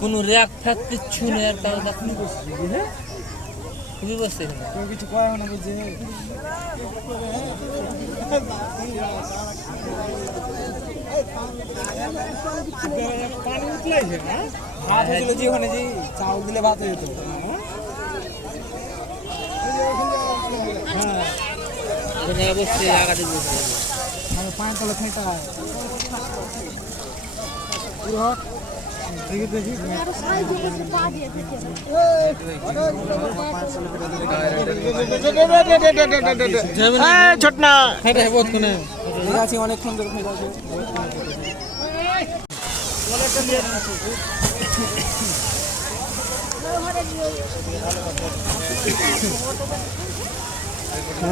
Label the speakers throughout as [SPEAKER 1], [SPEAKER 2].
[SPEAKER 1] কোনো র্যাক ফ্যাক কিচ্ছু নেই আর তাও দেখ। খুবই বসছে এখানে।
[SPEAKER 2] কিছু কয় না বুঝছে পানি উঠলাইছে না ভাত হয়েছিল যে ওখানে যে চাউল দিলে ভাত হয়ে যেত হ্যাঁ?
[SPEAKER 1] আগাতে বসছে
[SPEAKER 2] আমি পাঁচ তলা খেতা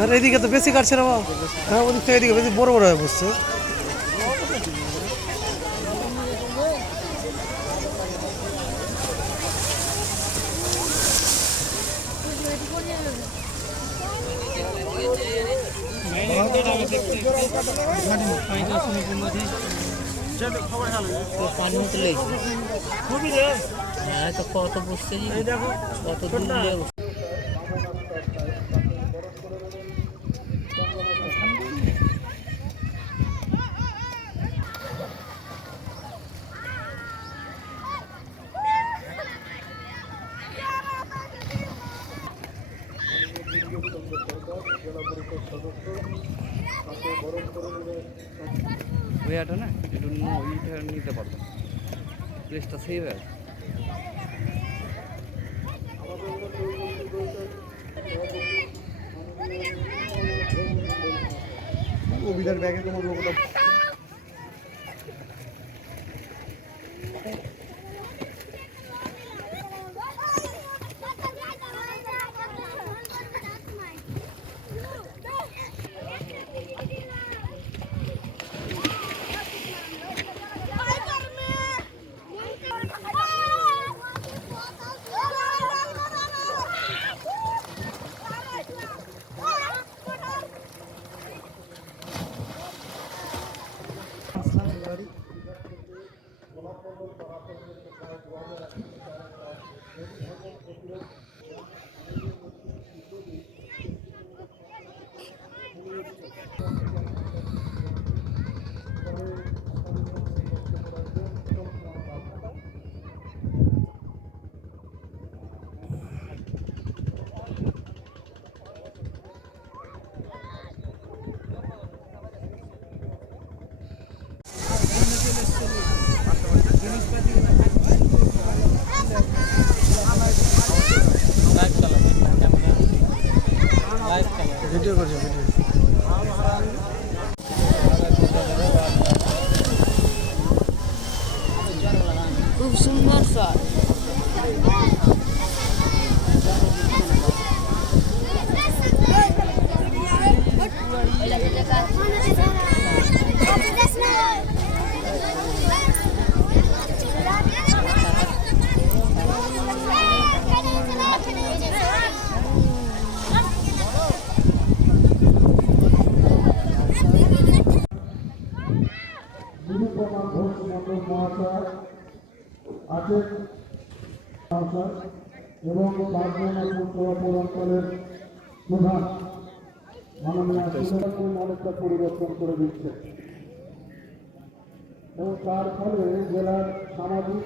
[SPEAKER 3] আর
[SPEAKER 4] এদিকে তো বেশি কাটছে না বাবা। হ্যাঁ ওদিক থেকে এদিকে বেশি বড় বড় হয়ে বসছে।
[SPEAKER 1] পানি হ্যাঁ তো কত বসছে কত দূর
[SPEAKER 5] ওইটা না একটু ওইটা নিতে পারতো প্লেসটা সেভ আছে।
[SPEAKER 4] কবিতার ব্যাগে তোমার লোকটা ভিডিও করছে ভিডিও।
[SPEAKER 3] খুব সুন্দর শট
[SPEAKER 6] মহাশয় এবং বাগনানা পৌর অঞ্চলের প্রধান মাননীয় অনেকটা পরিবর্তন করে দিচ্ছে এবং তার ফলে জেলার সামাজিক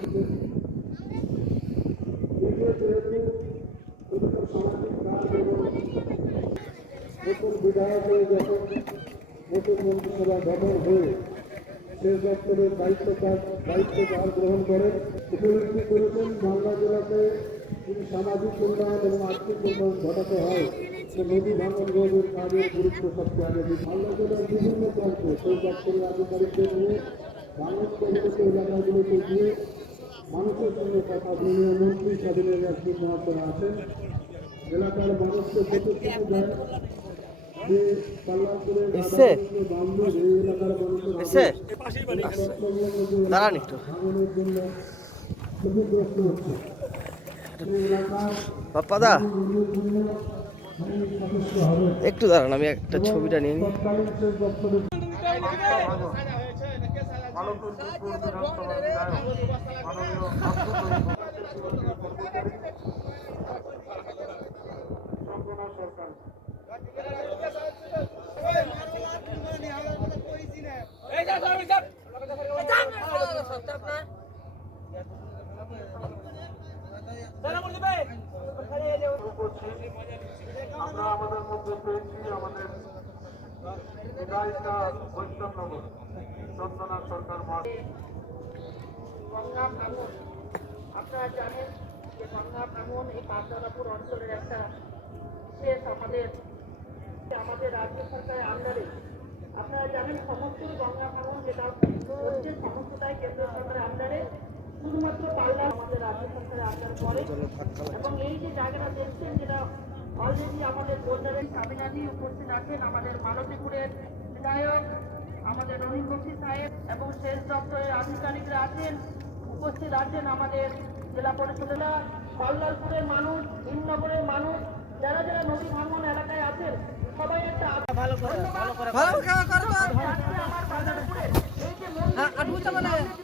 [SPEAKER 6] সামাজিক কাজ এবং বিধায়কের যখন নতুন মন্ত্রিসভা গঠন হয়ে দপ্তরের দায়িত্ব কাজ দায়িত্ব ভার গ্রহণ করেন। উপলব্ধি করেছেন মালদা জেলাতে যদি সামাজিক কল্যাণ এবং আর্থিক উন্নয়ন ঘটাতে হয়। সে নদী ভাঙন রোধের কাজের গুরুত্ব সবচেয়ে আগে মালদা জেলার বিভিন্ন প্রান্তে, সেই দপ্তরের আধিকারিকদের নিয়ে ভাঙন কবলিত এলাকাগুলোতে গিয়ে মানুষের সঙ্গে কথা বলে মন্ত্রী স্বাধীনের একজন মহাত্মা আছেন। এলাকার মানুষকে প্রতিশ্রুতি দেন মানুষের
[SPEAKER 4] এসে
[SPEAKER 6] দাঁড়ান
[SPEAKER 4] একটু। একটু দাঁড়ান আমি একটা ছবিটা নিয়ে নিই
[SPEAKER 6] শেষ দপ্তরের
[SPEAKER 7] মাননীয়
[SPEAKER 6] আমরা আমাদের বিধায়িকা বৈষ্ণবনগর, চন্দনা
[SPEAKER 7] আপনারা জানেন যে গঙ্গা ভাঙন এই পাঁচদানাপুর অঞ্চলের একটা বিশেষ আমাদের আমাদের রাজ্য সরকারের আন্ডারে আপনারা জানেন সমস্ত গঙ্গা যেটা হচ্ছে সমস্তটাই কেন্দ্র সরকারের আন্ডারে শুধুমাত্র পাল্লা আমাদের রাজ্য সরকারের আন্ডারে পড়ে এবং এই যে জায়গাটা দেখছেন, যেটা অলরেডি আমাদের বোর্ডারের স্বামীনাথী উপস্থিত আছেন আমাদের মালতীপুরের বিধায়ক আমাদের রহিম বক্সি সাহেব এবং সেচ দপ্তরের আধিকারিকরা আছেন উপস্থিত আছেন আমাদের জেলা পরিষদের পাল্লালপুরের মানুষ ভীমনগরের মানুষ যারা যারা নদী ভাঙন এলাকায় আছেন সবাই একটা ভালো করে ভালো করে ভালো করে আমার বাজারপুরে এই যে মন্দির